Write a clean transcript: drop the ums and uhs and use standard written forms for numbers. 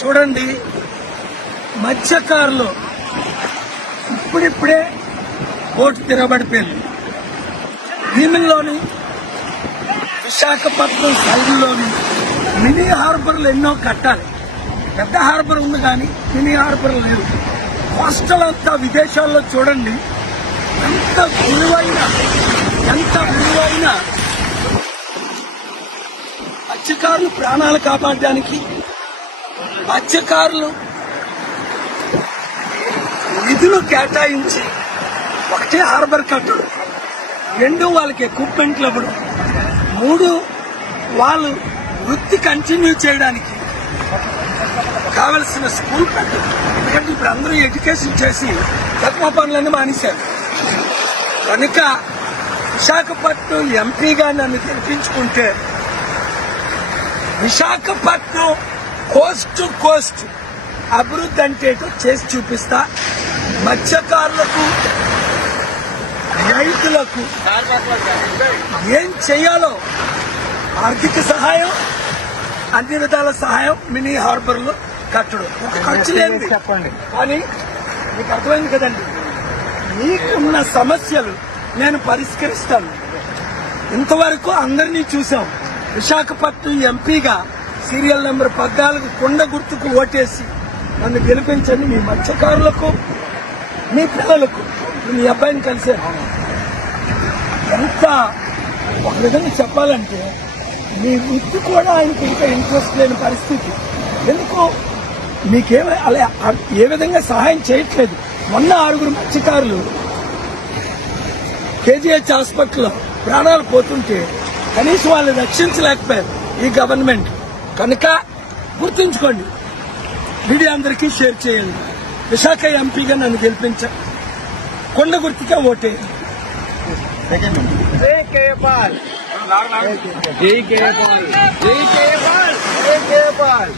చూడండి, మత్స్యకారులు ఇప్పుడిప్పుడే బోటు తిరగబడిపోయింది. భీమిల్లోని విశాఖపట్నం సైడ్లోని మినీ హార్బర్లు ఎన్నో కట్టాలి. పెద్ద హార్బర్ ఉంది కానీ మినీ హార్బర్ లేదు. కోస్టల్ అంతా విదేశాల్లో చూడండి ఎంత విలువైన మత్స్యకారులు ప్రాణాలు కాపాడడానికి మత్స్యకారులు నిధులు కేటాయించి ఒకటే హార్బర్ కట్టడం, 2 వాళ్ళకి ఎక్విప్మెంట్లు ఇవ్వడం, 3 వాళ్ళు వృత్తి కంటిన్యూ చేయడానికి కావలసిన స్కూల్ పెట్టడం. ఎందుకంటే ఇప్పుడు అందరూ ఎడ్యుకేషన్ చేసి తక్కువ పనులన్నీ మానేశారు. కనుక విశాఖపట్నం ఎంపీగా నన్ను గెలిపించుకుంటే విశాఖపట్నం కోస్ట్ టు కోస్ట్ అభివృద్ధి అంటే చేసి చూపిస్తా. మత్స్యకారులకు, రైతులకు ఏం చేయాలో ఆర్థిక సహాయం, అన్ని విధాల సహాయం మినీ హార్బర్లో కట్టడం. ఒక ఖర్చు లేదు చెప్పండి, కానీ మీకు అర్థమైంది కదండి. మీకున్న సమస్యలు నేను పరిష్కరిస్తాను. ఇంతవరకు అందరినీ చూసాం. విశాఖపట్నం ఎంపీగా సీరియల్ నెంబర్ 14 కొండ గుర్తుకు ఓటేసి నన్ను గెలిపించండి. మీ మత్స్యకారులకు, మీ పిల్లలకు, మీ అబ్బాయిని కలిసాను. ఎంత ఒక విధంగా చెప్పాలంటే మీ వృత్తి కూడా ఆయనకి ఇంకా ఇంట్రెస్ట్ లేని పరిస్థితి. ఎందుకు మీకేమో అలా ఏ విధంగా సహాయం చేయట్లేదు. మొన్న 6 మత్స్యకారులు కేజీహెచ్ హాస్పిటల్లో ప్రాణాలు పోతుంటే కనీసం వాళ్ళు రక్షించలేకపోయారు ఈ గవర్నమెంట్. కనుక గుర్తుంచుకోండి, మీడియా అందరికీ షేర్ చేయండి. విశాఖ ఎంపీగా నన్ను గెలిపించండి, కొండ గుర్తుకే ఓటేయండి. జై కేపాల్, జై కేపాల్, జై కేపాల్, జై కేపాల్.